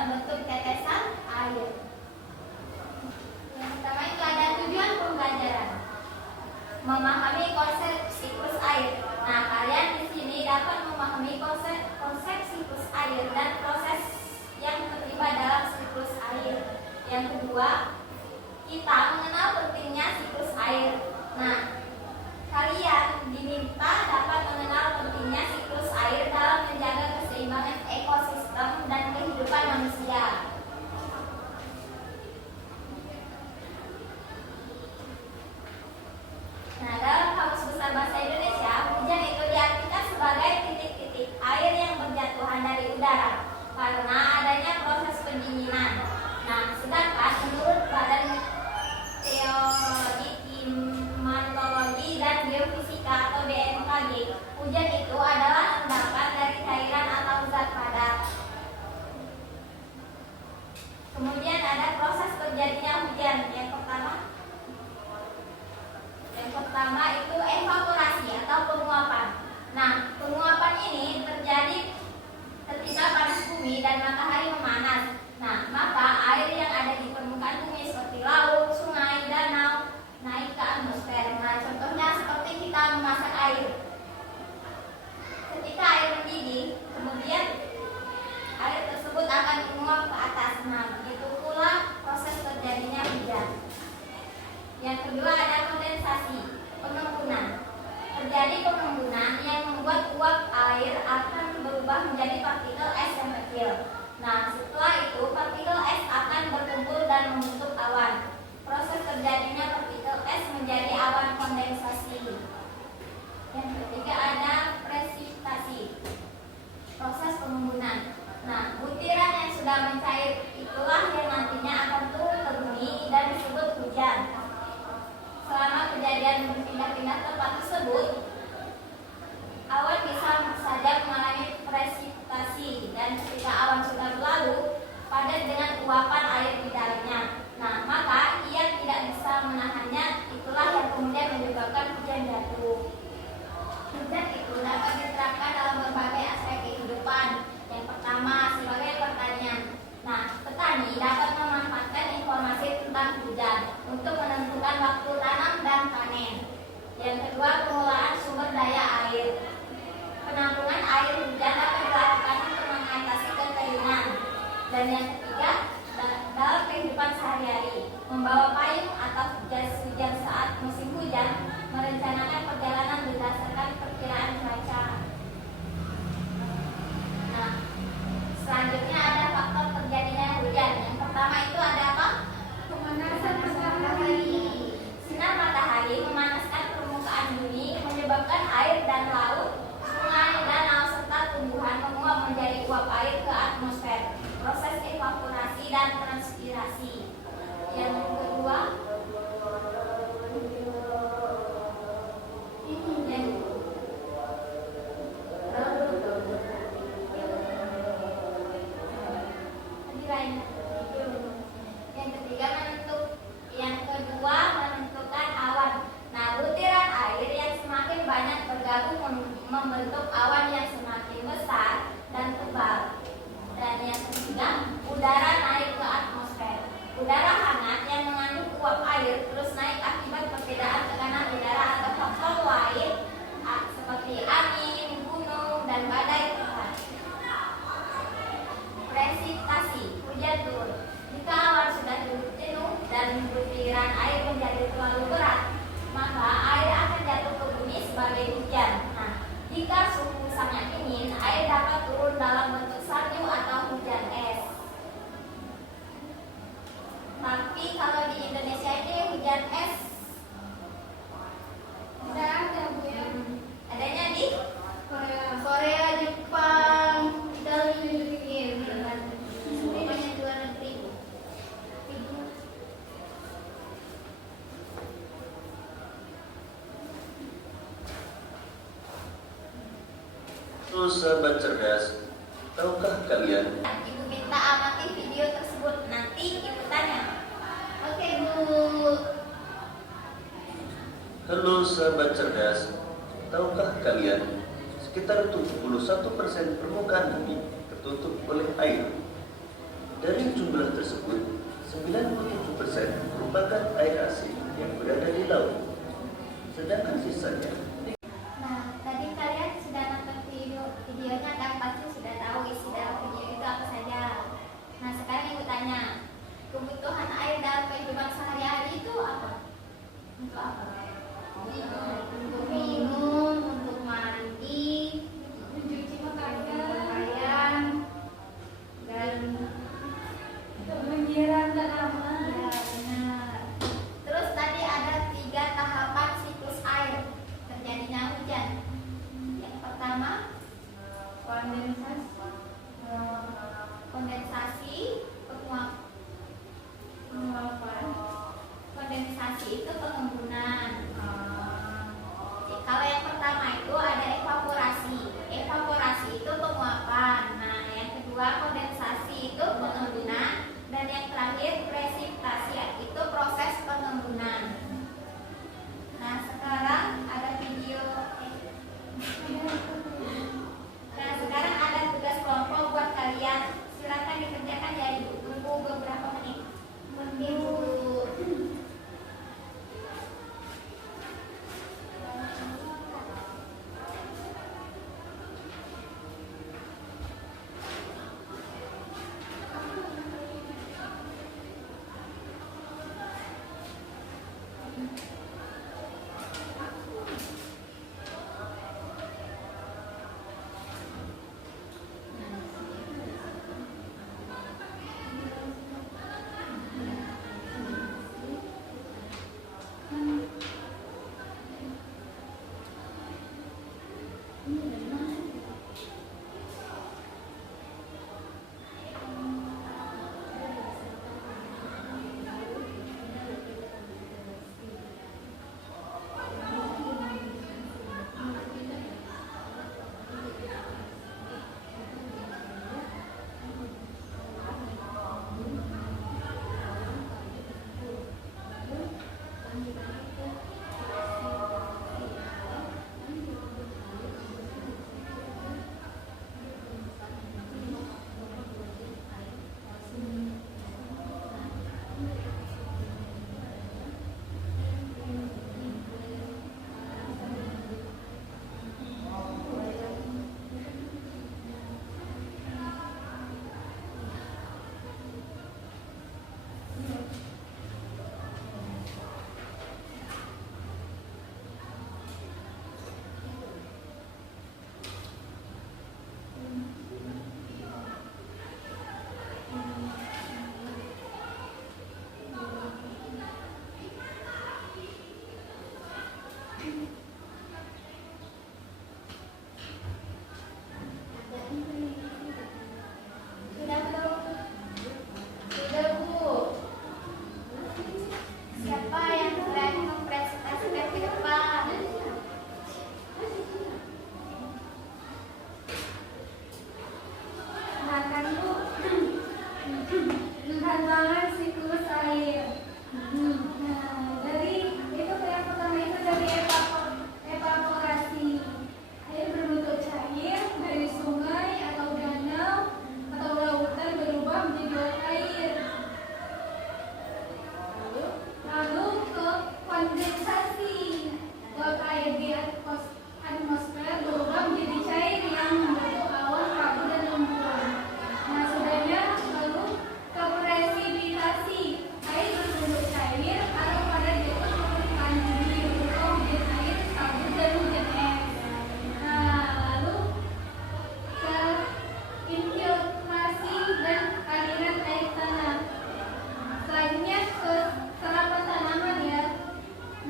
dalam bentuk tetesan air. Yang pertama itu ada tujuan pembelajaran. Memahami konsep siklus air. Nah, kalian di sini dapat memahami konsep siklus air dan proses yang terlibat dalam siklus air. Yang kedua, kita mengenal pentingnya siklus air. Nah, kalian diminta dapat mengenal pentingnya siklus air dalam menjaga keseimbangan ekosistem dan kehidupan manusia. Nah, dalam Kamus Besar Bahasa Indonesia, hujan itu diartikan sebagai titik-titik air yang berjatuhan dari udara karena adanya proses pendinginan. Nah, sedangkan menurut Badan Meteorologi, Klimatologi, dan Geofisika atau BMKG, hujan itu adalah endapan dari cairan atau zat padat. Kemudian ada proses terjadinya hujan. Yang pertama itu evaporasi atau penguapan. Nah, penguapan ini terjadi ketika panas bumi dan matahari memanas. Nah, maka air yang ada di permukaan bumi seperti laut, sungai, danau naik ke atmosfer. Nah, contohnya seperti kita memasak air. Ketika air mendidih, kemudian air tersebut akan menguap ke atas. Nah, begitu pula proses terjadinya hujan. Yang kedua ada kondensasi, pengembunan. Terjadi pengembunan yang membuat uap air akan berubah menjadi partikel es yang kecil. Nah, setelah itu partikel es akan berkumpul dan membentuk awan. Proses terjadinya partikel es menjadi awan kondensasi. Yang ketiga ada presipitasi, proses pengembunan. Nah, butiran yang sudah mencair itulah yang nantinya akan turun ke bumi dan disebut hujan. Selama kejadian berpindah-pindah tempat tersebut, awan bisa saja mengalami presipitasi, dan ketika awan sudah berlalu padat dengan uapan air di dalamnya. Nah, maka ia tidak bisa menahannya. Itulah yang kemudian menyebabkan hujan jatuh. Hujan itu dapat diterapkan dalam berbagai aspek kehidupan. Yang pertama sebagai pertanian. Nah, petani dapat memanfaatkan informasi tentang hujan untuk menentukan waktu tanam dan panen. Yang kedua, pengelolaan sumber daya air. Penampungan air hujan dapat dilakukan untuk mengatasi kekeringan. Dan yang ketiga, dalam kehidupan sehari-hari, membawa payung atau jas hujan saat musim hujan, merencanakan perjalanan berdasarkan perkiraan cuaca. Nah, selanjutnya ada faktor terjadinya hujan. Yang pertama itu ada apa? Pemanasan matahari. Sinar matahari memanaskan permukaan bumi, menyebabkan air dan laut, sungai, danau, serta tumbuhan menguap menjadi uap air ke atmosfer. Proses evaporasi dan transpirasi. Yang kedua, menentukan awan. Nah, butiran air yang semakin banyak bergabung membentuk awan yang semakin besar dan tebal. Dan yang ketiga, udara naik ke atmosfer. Udara hangat yang mengandung uap air terus naik akibat perbedaan tekanan udara atau faktor lain seperti angin, gunung, dan badai Tuhan. Presipitasi, hujan turun. Jika awan sudah jenuh dan butiran air menjadi terlalu berat, maka air akan jatuh ke bumi sebagai hujan. Nah, jika suhu sangat dingin, air dapat turun dalam bentuk salju atau hujan es. Tapi kalau di Indonesia ini hujan es tidak ada, Bu, ya. Adanya di Korea, Jepang, Italia, banyak luar negeri. Sahabat cerdas, tahukah kalian? Ibu minta amati video tersebut, nanti ibu tanya. Oke, Bu. Halo sahabat cerdas, tahukah kalian sekitar 71% permukaan bumi tertutup oleh air? Dari jumlah tersebut, 97% merupakan air asin yang berada di laut, sedangkan sisanya. Nah, tadi kalian sudah nonton videonya kan, pasti sudah tahu isi dalam video itu apa saja. Nah, sekarang ibu tanya, kebutuhan air dalam kehidupan sehari-hari itu apa? Untuk apa? Untuk minum, untuk mandi, mencuci pakaian, dan menyiram tanaman. Ya, benar. Terus tadi ada 3 tahapan siklus air terjadinya hujan. Yang pertama, kondensasi, penguapan. Kondensasi itu pengembunan. Kalau yang pertama itu ada evaporasi. Evaporasi itu penguapan. Nah, yang kedua kondensasi itu pengembunan, dan yang terakhir presipitasi itu proses pengembunan. Nah, sekarang ada video. Nah, sekarang ada tugas kelompok buat kalian. Silakan dikerjakan ya Ibu. Tunggu beberapa menit. Ibu. Sudah belum? Sudah Bu. Siapa yang berani mempresentasikan ke depan? Silakan Bu. Lihat banget siklus air. Nah, dari itu yang pertama itu dari evaporasi. Air berbentuk cair dari sungai atau danau atau lautan berubah menjadi air. Lalu ke kondensasi. Uap air di atmosfer berubah menjadi cair yang membentuk awan, kabut, dan embun. Nah, sudahnya lalu ke presipitasi. Air berbentuk cair atau pada jatuh permukaan bumi berubah menjadi air, kabut, dan hujan es. Nah, lalu ke infiltrasi dan aliran air tanah. Selanjutnya ke serapan tanaman ya.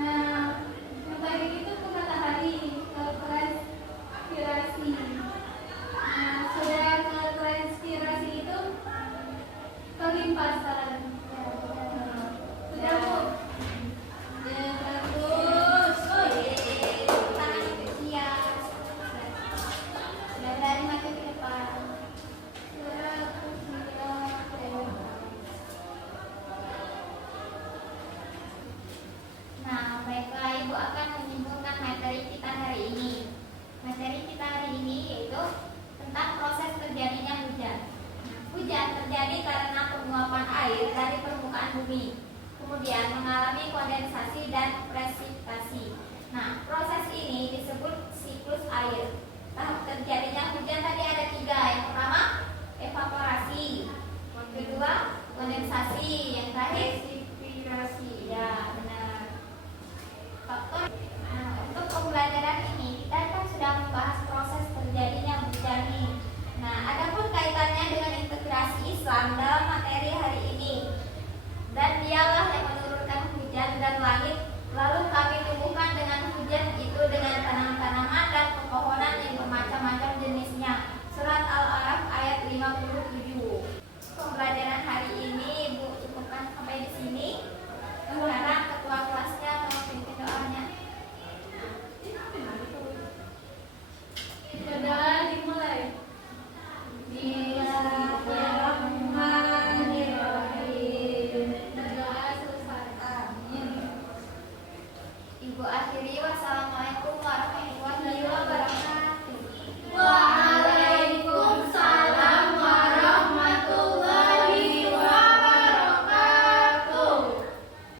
Nah, yang tadi itu ke matahari, ke transpirasi. Nah, sudah ke transpirasi itu ke limpasan. Sudah Bu. Ya, bagus. Tangan itu ya. Sudah berani maju ke depan. Nah, baiklah, Ibu akan menyimpulkan materi kita hari ini. Materi kita hari ini yaitu tentang proses terjadinya hujan. Hujan terjadi karena penguapan air dari permukaan bumi, kemudian mengalami kondensasi dan presipitasi. Nah, proses ini disebut siklus air. Tahap terjadinya hujan tadi ada 3. Yang pertama, evaporasi. Yang kedua, kondensasi. Yang terakhir, presipitasi. Ya, benar. Faktor. Nah, untuk pembelajaran ini kita kan sudah membahas proses terjadinya hujan nih. Nah, adapun kaitannya dengan integrasi Islam dalam materi hari ini. Dan dialah yang menurunkan hujan dan langit, lalu kami tumbuhkan dengan hujan itu dengan tanam